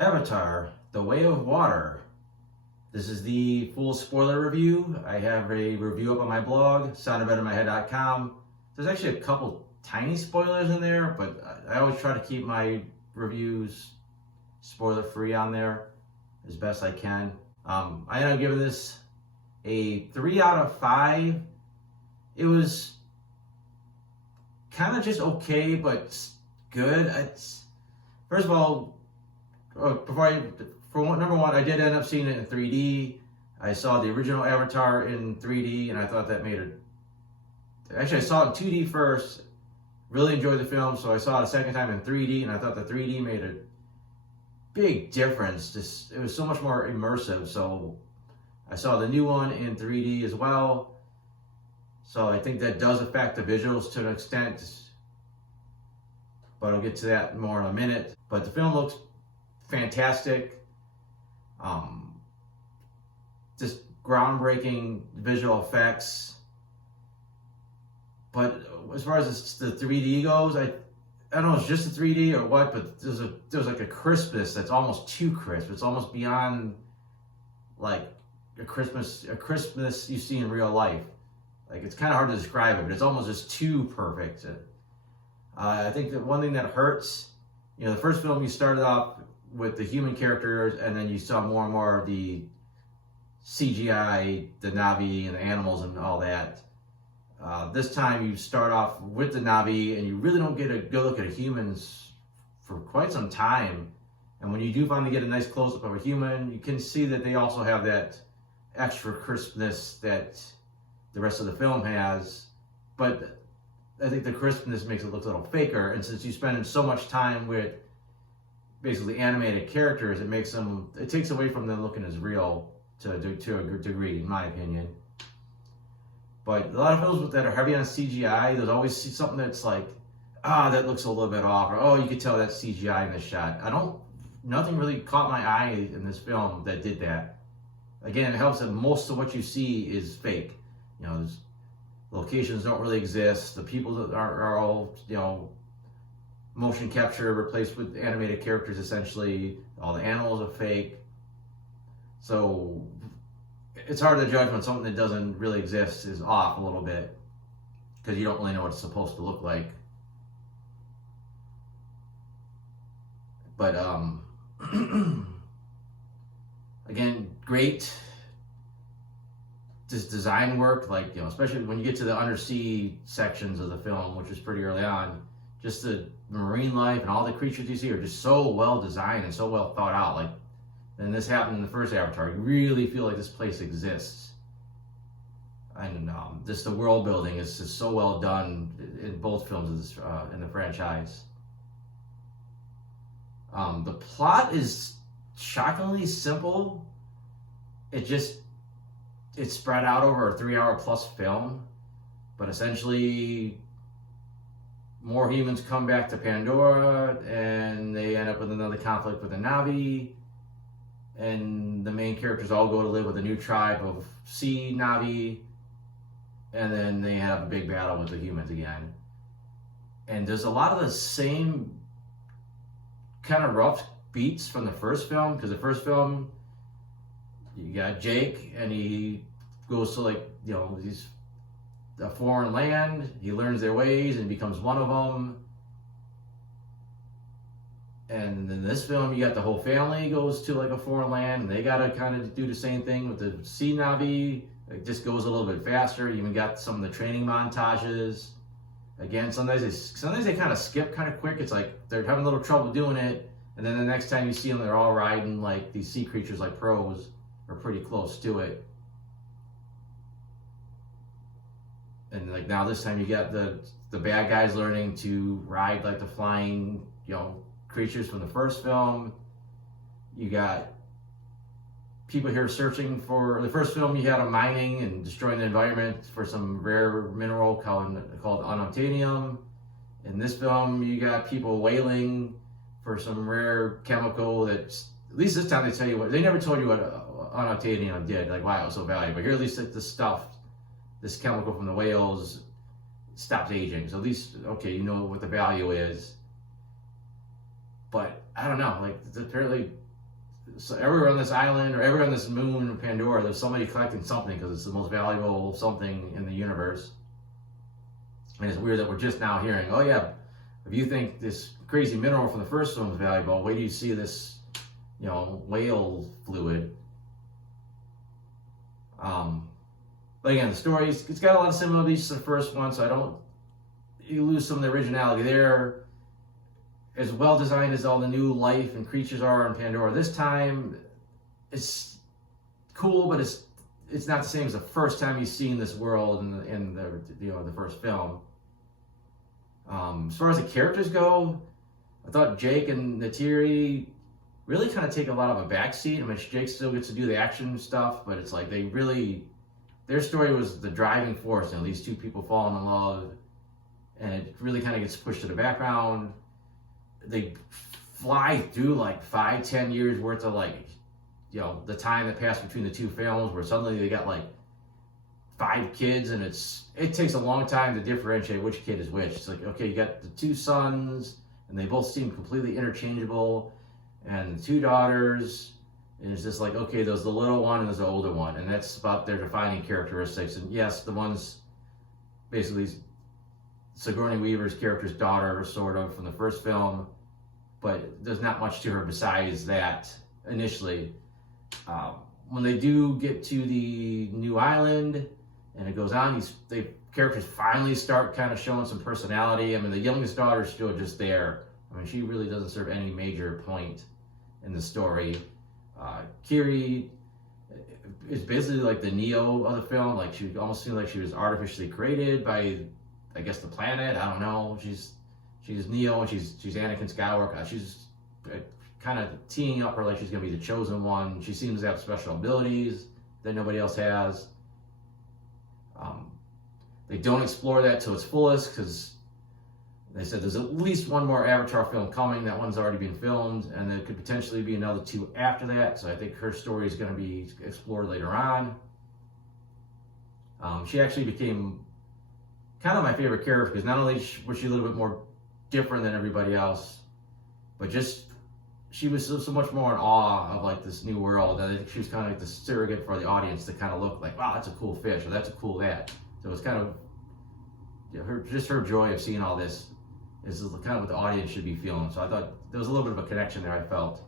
Avatar, The Way of Water. This is the full spoiler review. I have a review up on my blog, soundofbetermyhead.com. There's actually a couple tiny spoilers in there, but I always try to keep my reviews spoiler free on there as best I can. I ended up giving this a 3 out of 5. It was kind of just okay, but good. First of all, number one, I did end up seeing it in 3D. I saw the original Avatar in 3D, and I thought that made it. Actually, I saw it in 2D first. Really enjoyed the film, so I saw it a second time in 3D, and I thought the 3D made a big difference. Just, it was so much more immersive. So I saw the new one in 3D as well. So I think that does affect the visuals to an extent, but I'll get to that more in a minute. But the film looks fantastic. Just groundbreaking visual effects. But as far as the 3D goes, I don't know if it's just the 3D or what, but there's like a crispness that's almost too crisp. It's almost beyond like a crispness you see in real life. Like, it's kind of hard to describe it, but it's almost just too perfect. I think that one thing that hurts, the first film you started off with the human characters, and then you saw more and more of the CGI, the Na'vi and the animals and all that. This time you start off with the Na'vi, and you really don't get a good look at humans for quite some time. And when you do finally get a nice close-up of a human, you can see that they also have that extra crispness that the rest of the film has. But I think the crispness makes it look a little faker. And since you spend so much time with basically animated characters, it takes away from them looking as real to a degree, in my opinion. But a lot of films that are heavy on CGI, there's always something that's like, that looks a little bit off, or you could tell that's CGI in this shot. Nothing really caught my eye in this film that did that. Again, it helps that most of what you see is fake. Locations don't really exist. The people that are all, motion capture replaced with animated characters, essentially. All the animals are fake. So it's hard to judge when something that doesn't really exist is off a little bit, because you don't really know what it's supposed to look like. But again, great just design work, especially when you get to the undersea sections of the film, which is pretty early on. Just the marine life and all the creatures you see are just so well designed and so well thought out. And this happened in the first Avatar. You really feel like this place exists. And just the world building is just so well done in both films in the franchise. The plot is shockingly simple. It's spread out over a 3-hour plus film, but essentially more humans come back to Pandora, and they end up with another conflict with the Na'vi, and the main characters all go to live with a new tribe of sea Na'vi, and then they have a big battle with the humans again. And there's a lot of the same kind of rough beats from the first film, because the first film, you got Jake, and he goes to he's a foreign land. He learns their ways and becomes one of them. And in this film, you got the whole family goes to a foreign land, and they gotta kind of do the same thing with the sea Na'vi. It just goes a little bit faster. You even got some of the training montages. Again, sometimes they kind of skip kind of quick. It's like they're having a little trouble doing it, and then the next time you see them, they're all riding like these sea creatures like pros, or pretty close to it. And now this time you got the bad guys learning to ride like the flying, creatures from the first film. You got people here searching for, the first film you had them mining and destroying the environment for some rare mineral called unobtainium. In this film, you got people whaling for some rare chemical that's, at least this time they never told you what unobtainium did, why it was so valuable. But here, at least this chemical from the whales stops aging. So at least, okay, you know what the value is. But I don't know, apparently so everywhere on this island or everywhere on this moon, Pandora, there's somebody collecting something because it's the most valuable something in the universe. And it's weird that we're just now hearing, oh yeah, if you think this crazy mineral from the first one was valuable, wait till you see this, whale fluid. But again, the story, it's got a lot of similarities to the first one, so you lose some of the originality there. As well designed as all the new life and creatures are on Pandora this time, it's cool, but it's not the same as the first time you've seen this world in the first film. As far as the characters go, I thought Jake and Neytiri really kind of take a lot of a backseat. I mean, Jake still gets to do the action stuff, but it's like their story was the driving force. These two people falling in love, and it really kind of gets pushed to the background. They fly through like 5-10 years worth of the time that passed between the two films, where suddenly they got like 5 kids, and it takes a long time to differentiate which kid is which. It's like, okay, you got the 2 sons, and they both seem completely interchangeable, and the 2 daughters, and it's just like, okay, there's the little one and there's the older one, and that's about their defining characteristics. And yes, the one's basically Sigourney Weaver's character's daughter, sort of, from the first film, but there's not much to her besides that initially. When they do get to the new island and it goes on, the characters finally start kind of showing some personality. I mean, the youngest daughter is still just there. I mean, she really doesn't serve any major point in the story. Kiri is basically like the Neo of the film. Like, she almost seems like she was artificially created by, I guess, the planet. I don't know. She's Neo, and she's Anakin Skywalker. She's kind of teeing up her like she's going to be the chosen one. She seems to have special abilities that nobody else has. They don't explore that to its fullest because they said there's at least one more Avatar film coming. That one's already been filmed, and there could potentially be another 2 after that. So I think her story is going to be explored later on. She actually became kind of my favorite character because not only was she a little bit more different than everybody else, but just she was so much more in awe of like this new world. And I think she was kind of like the surrogate for the audience to kind of look like, wow, that's a cool fish, or that's a cool that. So it's kind of her joy of seeing all this is kind of what the audience should be feeling. So I thought there was a little bit of a connection there, I felt.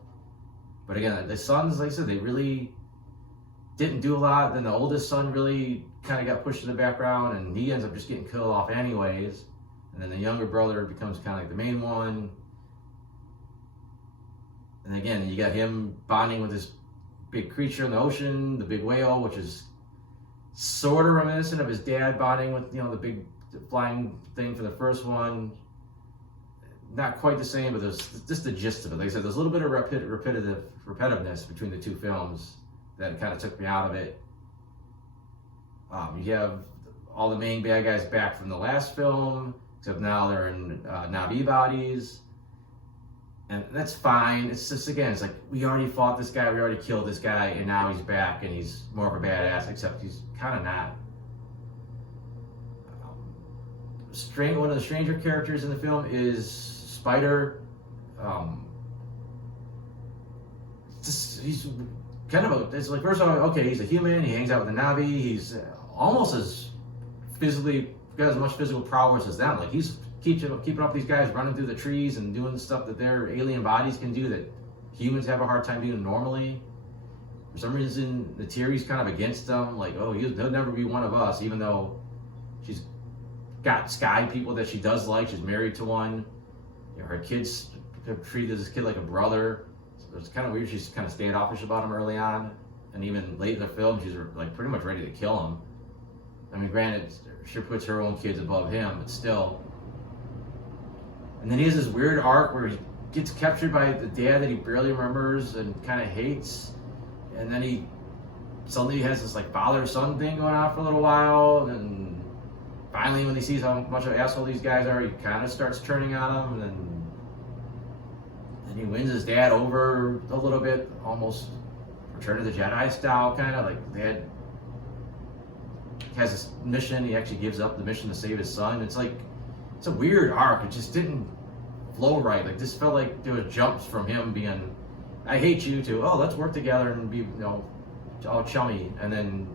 But again, the sons, like I said, they really didn't do a lot. Then the oldest son really kind of got pushed to the background, and he ends up just getting killed off anyways. And then the younger brother becomes kind of like the main one. And again, you got him bonding with this big creature in the ocean, the big whale, which is sort of reminiscent of his dad bonding with, the big flying thing for the first one. Not quite the same, but there's just the gist of it. Like I said, there's a little bit of repetitiveness between the two films that kind of took me out of it. You have all the main bad guys back from the last film, except now they're in Na'vi bodies. And that's fine. It's just, again, it's like, we already fought this guy, we already killed this guy, and now he's back and he's more of a badass, except he's kind of not. One of the stranger characters in the film is Spider. He's kind of it's like, first of all, okay, he's a human, he hangs out with the Na'vi, he's almost got as much physical prowess as them. Like, he's keeping up these guys running through the trees and doing stuff that their alien bodies can do that humans have a hard time doing normally. For some reason, Neytiri's kind of against them. Like, oh, he'll never be one of us, even though she's got sky people that she does like. She's married to one. Her kids have treated this kid like a brother. So it's kind of weird. She's kind of standoffish about him early on. And even late in the film, she's like pretty much ready to kill him. I mean, granted, she puts her own kids above him, but still. And then he has this weird arc where he gets captured by the dad that he barely remembers and kind of hates. And then he suddenly has this like father-son thing going on for a little while. And finally, when he sees how much of an asshole these guys are, he kind of starts turning on them. And then he wins his dad over a little bit, almost Return of the Jedi style, kind of like dad has this mission. He actually gives up the mission to save his son. It's like, it's a weird arc. It just didn't flow right. Like, this felt like there were jumps from him being I hate you to, oh, let's work together and be, all chummy, and then,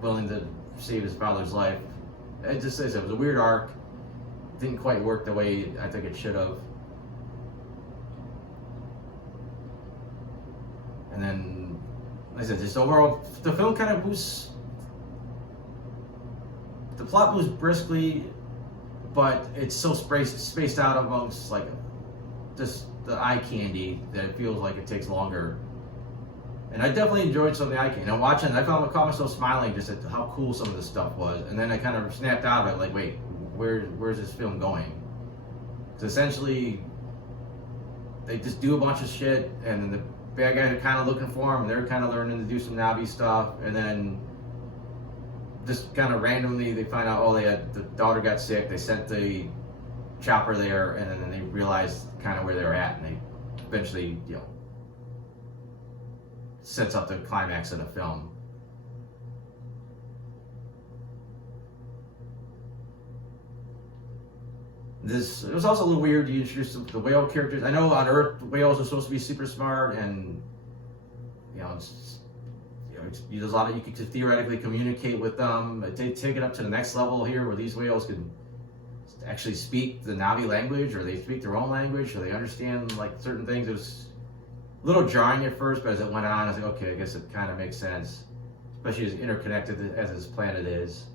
willing to save his father's life. It just says it was a weird arc. Didn't quite work the way I think it should have. And then, like I said, just overall, the film kind of moves. The plot moves briskly, but it's so spaced out amongst like just the eye candy that it feels like it takes longer. And I definitely enjoyed some of the eye candy. And watching, I caught myself smiling just at how cool some of this stuff was. And then I kind of snapped out of it, like, wait, where's this film going? So essentially, they just do a bunch of shit, and then the bad guys are kind of looking for them. They're kind of learning to do some Navi stuff, and then just kind of randomly they find out, the daughter got sick. They sent the chopper there, and then they realized kind of where they were at, and they eventually, sets up the climax of the film. It was also a little weird. You introduced the whale characters. I know on Earth whales are supposed to be super smart, and there's a lot of, you could theoretically communicate with them. But they take it up to the next level here, where these whales can actually speak the Navi language, or they speak their own language, or they understand like certain things. It was a little jarring at first, but as it went on, I was like, okay, I guess it kind of makes sense, especially as interconnected as this planet is.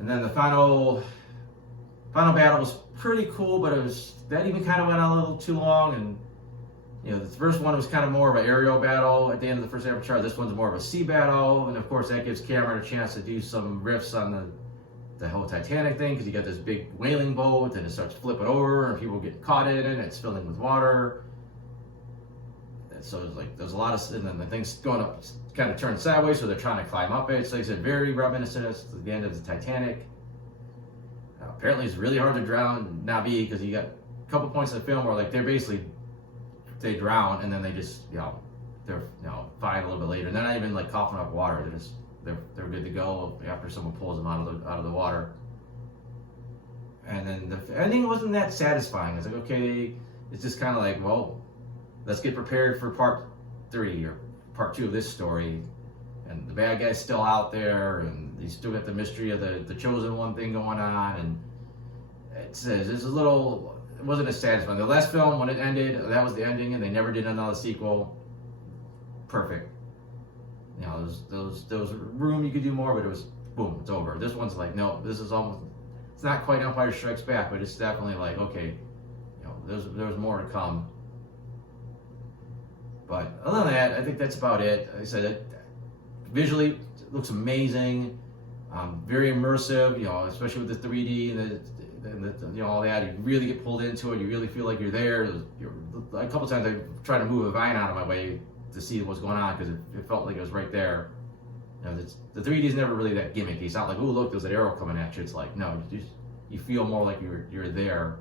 And then the final battle was pretty cool, but that even kind of went on a little too long. And the first one was kind of more of an aerial battle at the end of the first Avatar. This one's more of a sea battle, and of course that gives Cameron a chance to do some riffs on the whole Titanic thing, because you got this big whaling boat, and it starts flipping over, and people get caught in it, and it's filling with water. And so it's like there's a lot of, and then the thing's going up, kind of turned sideways, so they're trying to climb up it. So like I said, very reminiscent of the end of the Titanic. Apparently it's really hard to drown Navi, because you got a couple points in the film where like they drown, and then they just they're fine a little bit later, and they're not even like coughing up water. They're good to go after someone pulls them out of the water. And then the ending wasn't that satisfying. It's like, okay, it's just kind of like, well, let's get prepared for part 3 or part 2 of this story, and the bad guy's still out there, and you still got the mystery of the chosen one thing going on, and it wasn't as satisfying. The last film, when it ended, that was the ending, and they never did another sequel. Perfect. There was room you could do more, but it was boom, it's over. This one's like, no, this is almost, it's not quite Empire Strikes Back, but it's definitely like, okay, there's more to come. But other than that, I think that's about it. Like I said, visually it looks amazing, very immersive. Especially with the 3D and all that. You really get pulled into it. You really feel like you're there. A couple times I tried to move a vine out of my way to see what's going on, because it felt like it was right there. The 3D is never really that gimmicky. It's not like, oh look, there's an arrow coming at you. It's like, no, you feel more like you're there.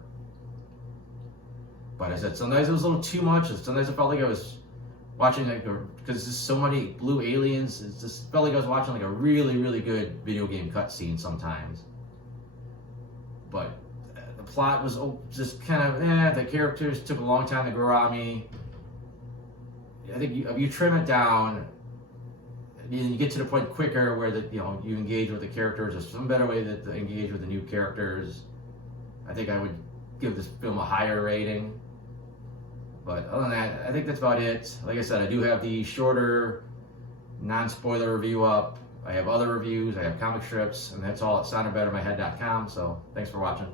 But I said sometimes it was a little too much. Sometimes I felt like I was watching because there's so many blue aliens. It just felt like I was watching like a really, really good video game cutscene sometimes. But the plot was just kind of the characters took a long time to grow on me. I think you trim it down, and you get to the point quicker where you engage with the characters. There's some better way to engage with the new characters. I think I would give this film a higher rating. But other than that, I think that's about it. Like I said, I do have the shorter, non-spoiler review up. I have other reviews, I have comic strips, and that's all at soundingbettermyhead.com. So thanks for watching.